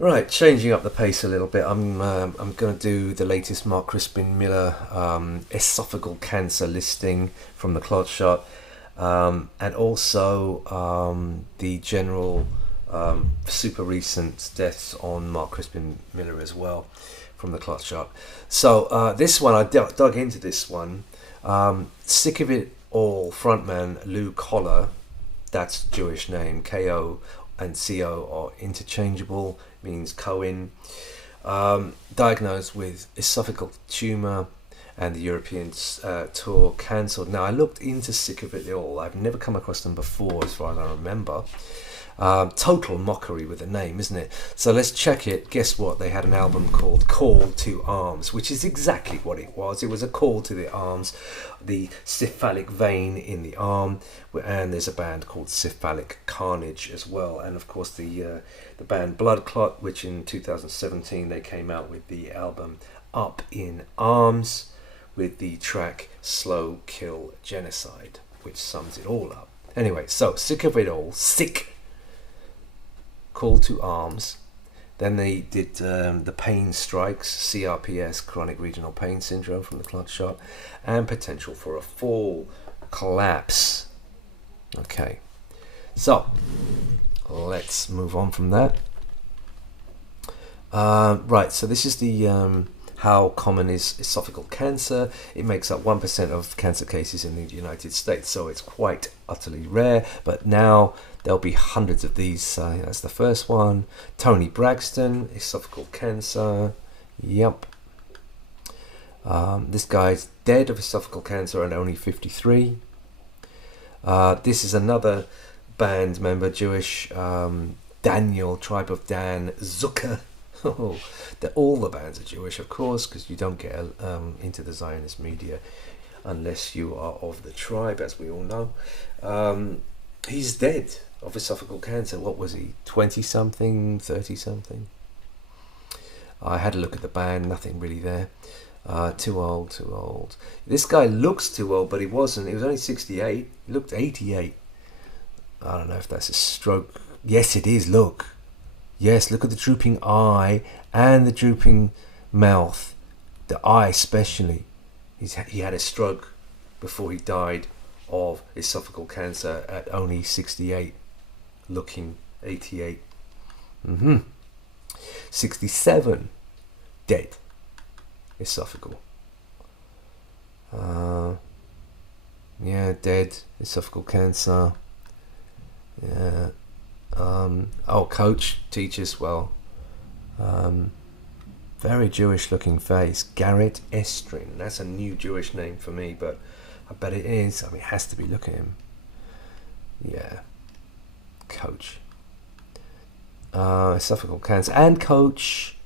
Right, changing up the pace a little bit. I'm going to do the latest Mark Crispin Miller esophageal cancer listing from the Clot Shot, and also the general super recent deaths on Mark Crispin Miller as well from the Clot Shot. So this one, I dug into this one. Sick of It All frontman Lou Collar, that's Jewish name, Ko and Co are interchangeable, means Cohen, diagnosed with esophageal tumour and the European tour cancelled. Now, I looked into Sick of It All. I've never come across them before, as far as I remember. Total mockery with the name, isn't it? So let's check it. Guess what? They had an album called Call to Arms, which is exactly what it was. It was a call to the arms, the cephalic vein in the arm, and there's a band called Cephalic Carnage as well. And of course the band Blood Clot, which in 2017 they came out with the album Up in Arms with the track Slow Kill Genocide, which sums it all up. Anyway, so Sick of It All, Sick, Call to Arms. Then they did The Pain Strikes, CRPS, Chronic Regional Pain Syndrome from the Clot Shot, and Potential for a Fall, Collapse. Okay, so let's move on from that. Right, so this is the how common is esophageal cancer. It makes up 1% of cancer cases in the United States, so it's quite utterly rare, but now there'll be hundreds of these. That's the first one. Tony Braxton, esophageal cancer. Yep. This guy's dead of esophageal cancer at only 53. This is another band member, Jewish, Daniel, Tribe of Dan, Zucker. All the bands are Jewish, of course, because you don't get into the Zionist media unless you are of the tribe, as we all know. He's dead of esophageal cancer. What was he, 20-something, 30-something? I had a look at the band, nothing really there. Too old. This guy looks too old, but he wasn't. He was only 68. He looked 88. I don't know if that's a stroke. Yes, it is, look. Yes, look at the drooping eye and the drooping mouth. The eye especially. He had a stroke before he died of esophageal cancer at only 68, looking 88. 67, dead, esophageal. Yeah, dead, esophageal cancer. Yeah. Coach, teaches well. Very Jewish looking face. Garrett Estrin. That's a new Jewish name for me, but I bet it is. I mean, it has to be. Look at him. Yeah. Coach. Esophageal cancer. And Coach.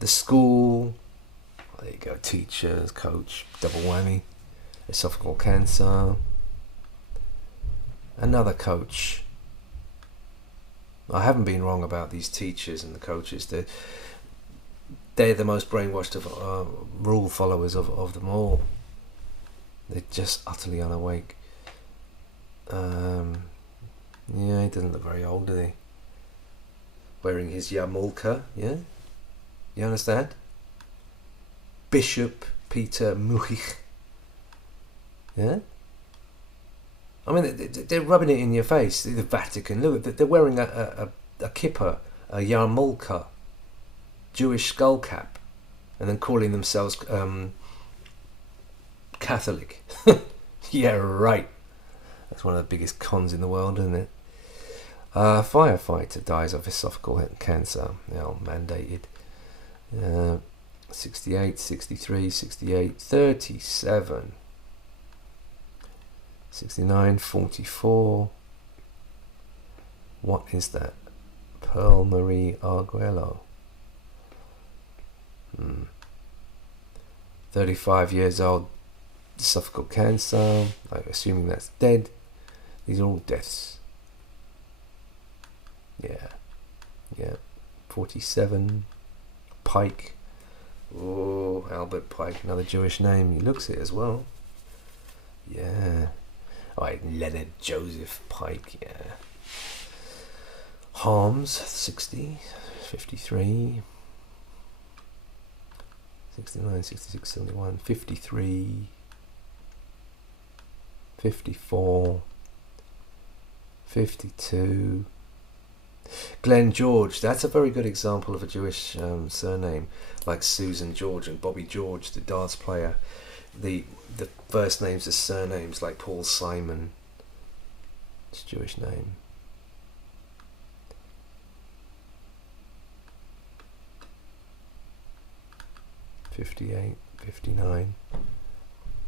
The school. There you go. Teachers, Coach. Double whammy. Esophageal cancer. Another Coach. I haven't been wrong about these teachers and the coaches. They're the most brainwashed of rule followers of them all. They're just utterly unawake. Yeah, he doesn't look very old, does he? Wearing his yarmulke, yeah? You understand? Bishop Peter Muchich. Yeah? I mean, they're rubbing it in your face. The Vatican, look, they're wearing a kippah, a yarmulke, Jewish skull cap, and then calling themselves Catholic. Yeah, right. That's one of the biggest cons in the world, isn't it? Firefighter dies of esophageal cancer. Now, mandated. 68, 63, 68, 37. 69, 44. What is that? Pearl Marie Arguello. 35 years old, esophageal cancer. I'm assuming that's dead. These are all deaths. Yeah. 47. Pike. Oh, Albert Pike, another Jewish name. He looks it as well. Yeah. Alright, Leonard Joseph Pike, yeah. Harms, 60, 53, 69, 66, 71, 53, 54, 52. Glenn George, that's a very good example of a Jewish surname, like Susan George and Bobby George, the darts player. The first names are surnames, like Paul Simon. It's a Jewish name. '58, '59.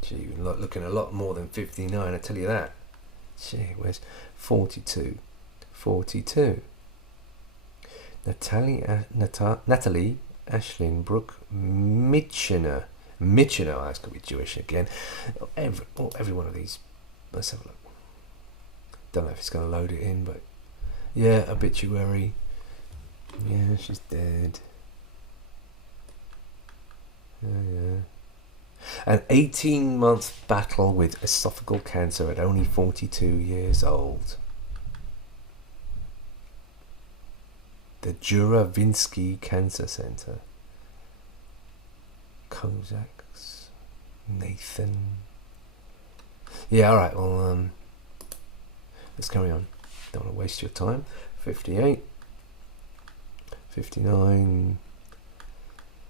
Gee, you're looking a lot more than 59, I tell you that. Gee, where's 42? 42. Natalie Ashlyn Brooke Mitchener. Mitchener, that's going to be Jewish again. Every one of these. Let's have a look. Don't know if it's going to load it in, but yeah, obituary. Yeah, she's dead. Yeah. An 18-month battle with esophageal cancer at only 42 years old. The Juravinsky Cancer Center. Kozaks. Nathan. Yeah, alright, well, let's carry on. Don't want to waste your time. 58. 59.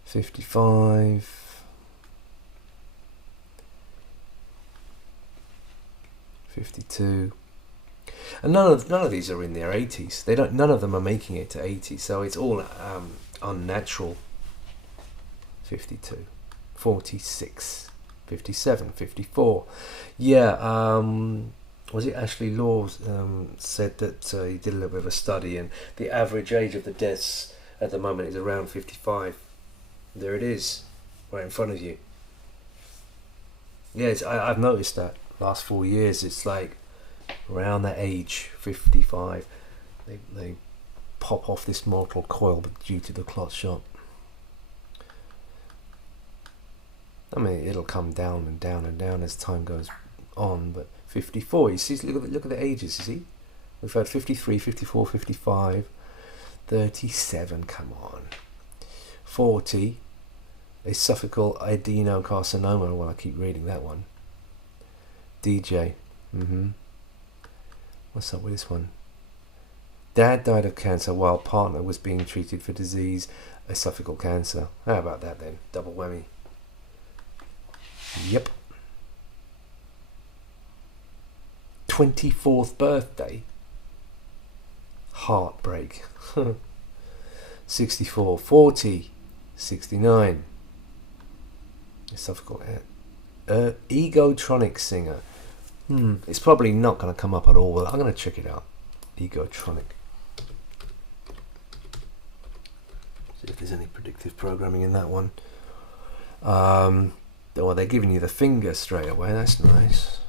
55. 52. And none of these are in their 80s. None of them are making it to 80, so it's all unnatural. 52, 46, 57, 54. Yeah, was it Ashley Law said that he did a little bit of a study, and the average age of the deaths at the moment is around 55. There it is, right in front of you. Yes, I've noticed that last 4 years. It's like around that age, 55, they pop off this mortal coil due to the clot shot. I mean, it'll come down and down and down as time goes on, but 54, you see, look at the ages, you see? We've had 53, 54, 55, 37, come on. 40, esophageal adenocarcinoma, well, I keep reading that one. DJ, What's up with this one? Dad died of cancer while partner was being treated for disease, esophageal cancer. How about that then? Double whammy. Yep. 24th birthday. Heartbreak. 64, 40, 69. Esophageal Egotronic singer. It's probably not going to come up at all. I'm going to check it out. Egotronic. See if there's any predictive programming in that one. Well, they're giving you the finger straight away. That's nice.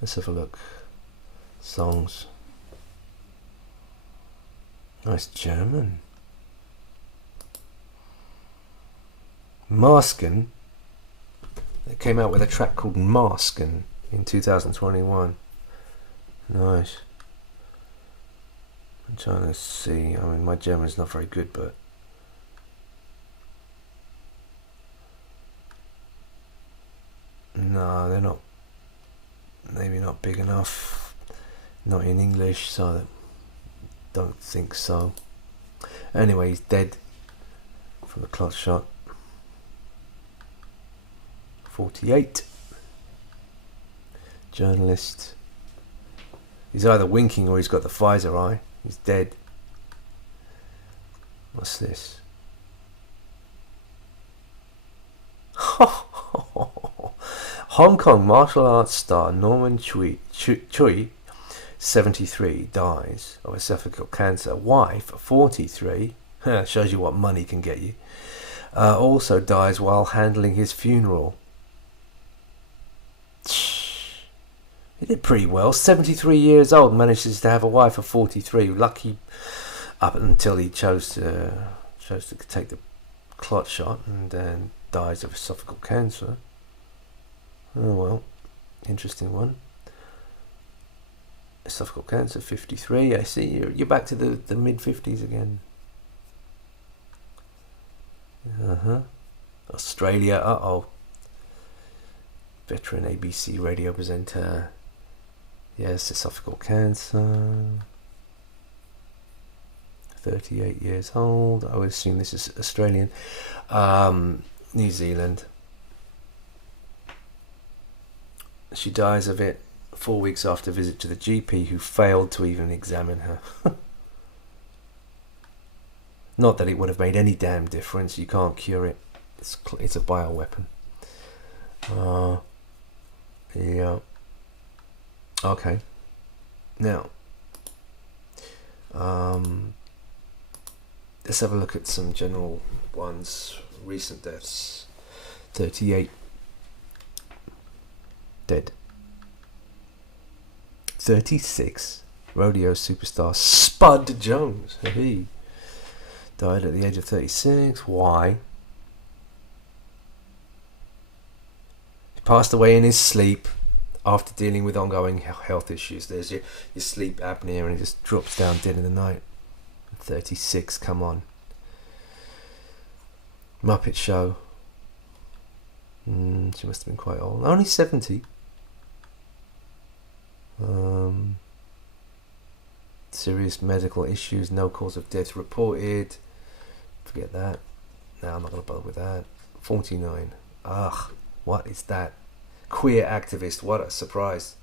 Let's have a look. Songs. Nice German. Masken. They came out with a track called Masken in 2021. Nice. I'm trying to see. I mean, my German's not very good, but no, they're not. Maybe not big enough. Not in English, so I don't think so. Anyway, he's dead from the clot shot. 48. Journalist. He's either winking or he's got the Pfizer eye. He's dead. What's this? Hong Kong martial arts star Norman Chui, 73, dies of esophageal cancer. Wife, 43, shows you what money can get you, also dies while handling his funeral. He did pretty well. 73 years old, manages to have a wife of 43. Lucky up until he chose to take the clot shot, and then dies of esophageal cancer. Oh well, interesting one. Esophageal cancer, 53. I see you're back to the mid-50s again. Australia, veteran ABC radio presenter. Yes, esophageal cancer. 38 years old. I would assume this is Australian. New Zealand. She dies of it 4 weeks after a visit to the GP, who failed to even examine her. Not that it would have made any damn difference. You can't cure it. It's a bioweapon. Yeah. Okay. Now, let's have a look at some general ones. Recent deaths. 38 dead. 36. Rodeo superstar Spud Jones. He died at the age of 36. Why? He passed away in his sleep after dealing with ongoing health issues. There's your sleep apnea, and he just drops down dead in the night. 36, come on. Muppet Show. She must have been quite old. Only 70. Serious medical issues, no cause of death reported. Forget that. No, I'm not going to bother with that. 49. Ugh, what is that? Queer activist, what a surprise.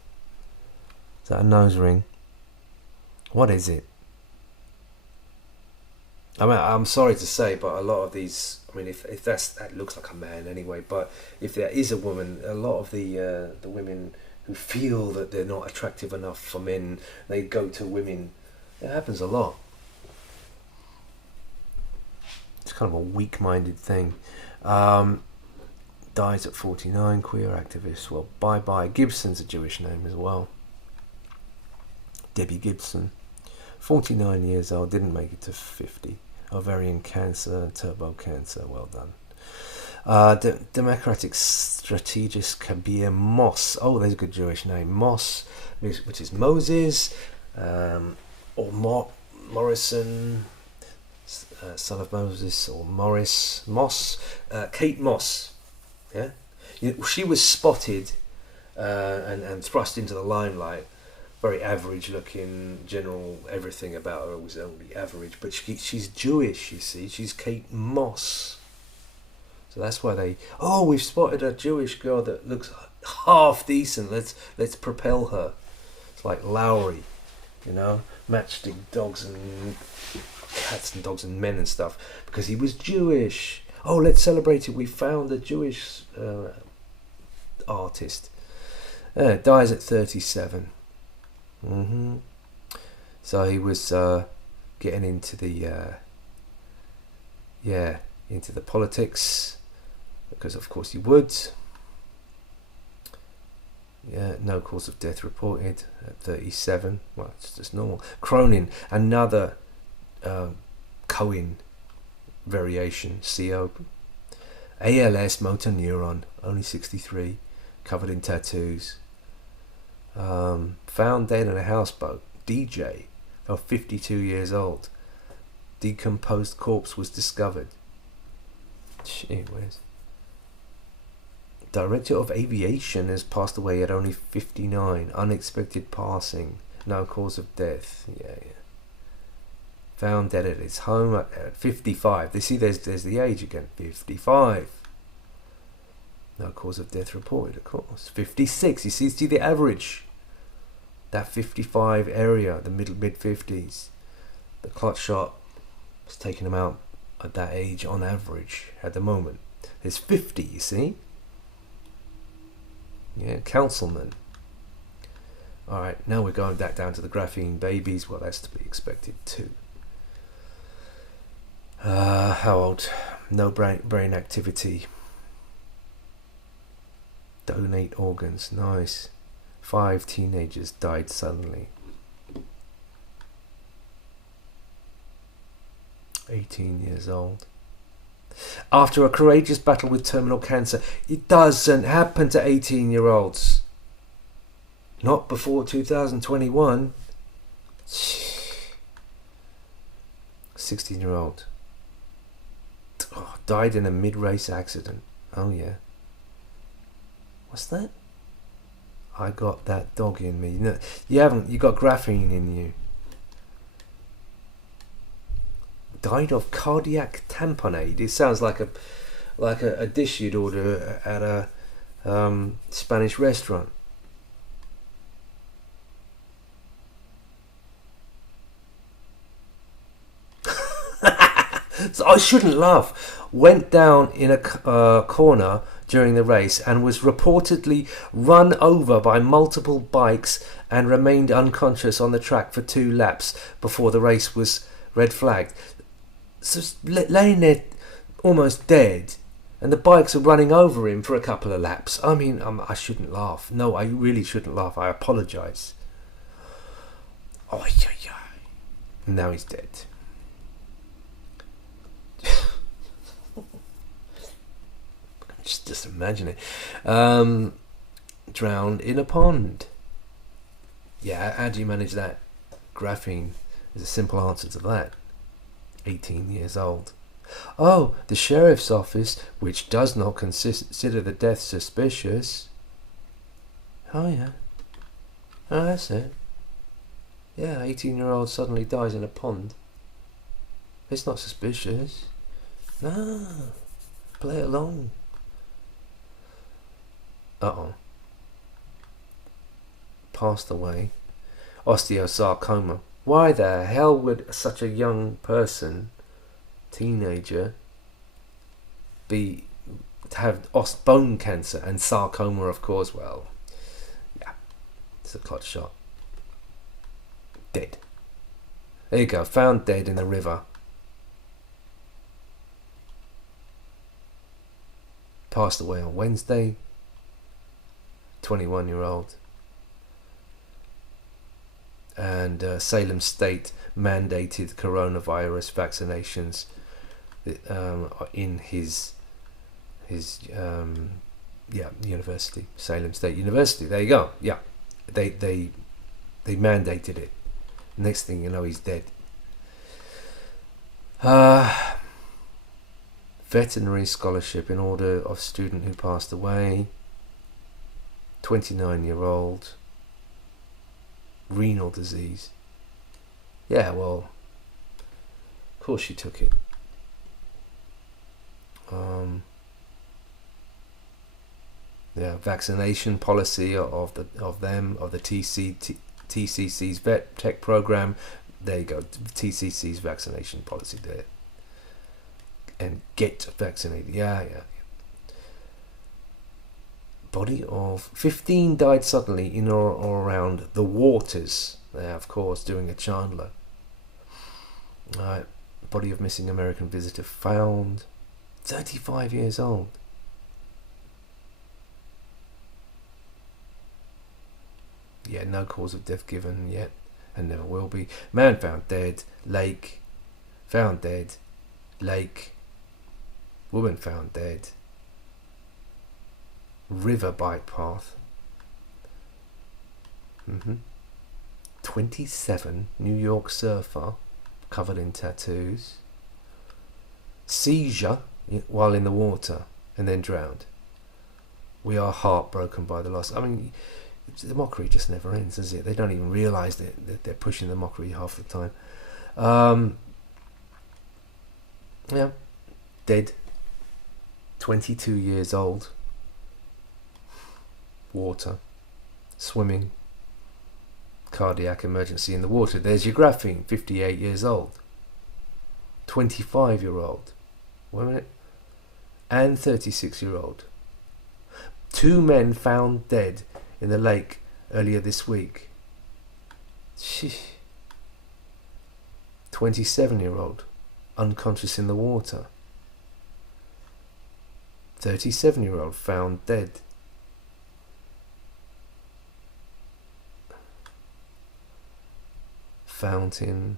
Is that a nose ring? What is it? I mean, I'm sorry to say, but a lot of these, I mean, if that looks like a man anyway, but if there is a woman, a lot of the women who feel that they're not attractive enough for men, they go to women. It happens a lot. It's kind of a weak-minded thing. Dies at 49, queer activist. Well, bye-bye. Gibson's a Jewish name as well. Debbie Gibson. 49 years old, didn't make it to 50. Ovarian cancer, turbo cancer, well done. Democratic strategist Kabir Moss. Oh, there's a good Jewish name. Moss, which is Moses, or Morrison, son of Moses, or Moss. Kate Moss. Yeah, she was spotted and thrust into the limelight. Very average looking, general, everything about her was only average, but she's Jewish, you see. She's Kate Moss. So that's why we've spotted a Jewish girl that looks half decent. Let's propel her. It's like Lowry, matchstick dogs and cats and dogs and men and stuff, because he was Jewish. Oh, let's celebrate it. We found a Jewish artist. Dies at 37. So he was getting into the politics, because of course he would. Yeah, no cause of death reported at 37. Well, it's just normal. Cronin, another Cohen variation, CO. ALS, motor neuron, only 63, covered in tattoos. Found dead in a houseboat. DJ, 52 years old. Decomposed corpse was discovered. Gee whiz. Director of aviation has passed away at only 59. Unexpected passing. No cause of death. Yeah. Found dead at his home at 55. They see there's the age again. 55. No cause of death reported, of course. 56. You see the average. That 55 area, the mid-50s. The clot shot was taking him out at that age on average at the moment. There's 50, you see. Yeah, councilman. Alright, now we're going back down to the graphene babies. Well, that's to be expected too. How old? No brain activity. Donate organs. Nice. 5 teenagers died suddenly. 18 years old. After a courageous battle with terminal cancer. It doesn't happen to 18-year-olds. Not before 2021. 16-year-old. Oh, died in a mid-race accident. Oh yeah. What's that? I got that dog in me. No, you haven't. You got graphene in you. Died of cardiac tamponade. It sounds like a dish you'd order at a Spanish restaurant. So I shouldn't laugh. Went down in a corner during the race and was reportedly run over by multiple bikes and remained unconscious on the track for 2 laps before the race was red flagged. So laying there almost dead, and the bikes are running over him for a couple of laps. I mean, I shouldn't laugh. No, I really shouldn't laugh. I apologise. Oh, yeah. Now he's dead. Just imagine it. Drowned in a pond. Yeah, how do you manage that? Graphene is a simple answer to that. 18 years old. Oh, the sheriff's office, which does not consider the death suspicious. Oh yeah. Oh, that's it. Yeah, 18-year-old suddenly dies in a pond. It's not suspicious. No. Play along. Uh-oh. Passed away. Osteosarcoma. Why the hell would such a young person, teenager, to have bone cancer and sarcoma, of course? Well, yeah, it's a clot shot. Dead. There you go. Found dead in the river. Passed away on Wednesday. 21-year-old. And Salem State mandated coronavirus vaccinations in his university, Salem State University. There you go. Yeah, they mandated it. Next thing you know, he's dead. Veterinary scholarship in order of student who passed away. 29-year-old. Renal disease. Yeah, well, of course she took it. Yeah, vaccination policy of the TCC's Vet Tech program. There you go, TCC's vaccination policy there. And get vaccinated. Yeah. Body of 15 died suddenly in or around the waters. There, of course, doing a Chandler. Body of missing American visitor found. 35 years old. Yeah, no cause of death given yet, and never will be. Man found dead. Lake. Found dead. Lake. Woman found dead. River bike path. 27 New York surfer covered in tattoos. Seizure while in the water and then drowned. We are heartbroken by the loss. I mean, the mockery just never ends, does it? They don't even realise that they're pushing the mockery half the time. Yeah, dead. 22 years old. Water, swimming, cardiac emergency in the water. There's your graphene. 58 years old. 25-year-old. Wait a minute. And 36-year-old. 2 men found dead in the lake earlier this week. 27-year-old unconscious in the water. 37-year-old found dead. Fountain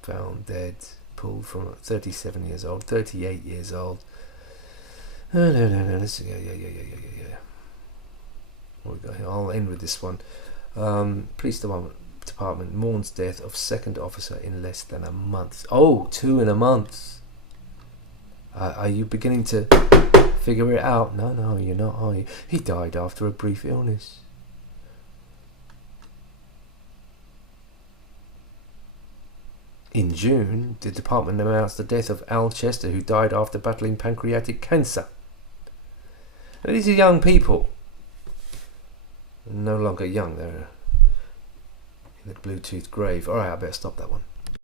found dead, pulled from 37 years old, 38 years old. No. Let's see. Yeah. What we got here? I'll end with this one. Police department mourns death of second officer in less than a month. Oh, 2 in a month. Are you beginning to figure it out? No, you're not, are you? He died after a brief illness. In June, the department announced the death of Al Chester, who died after battling pancreatic cancer. And these are young people. No longer young, they're in the Bluetooth grave. Alright, I better stop that one.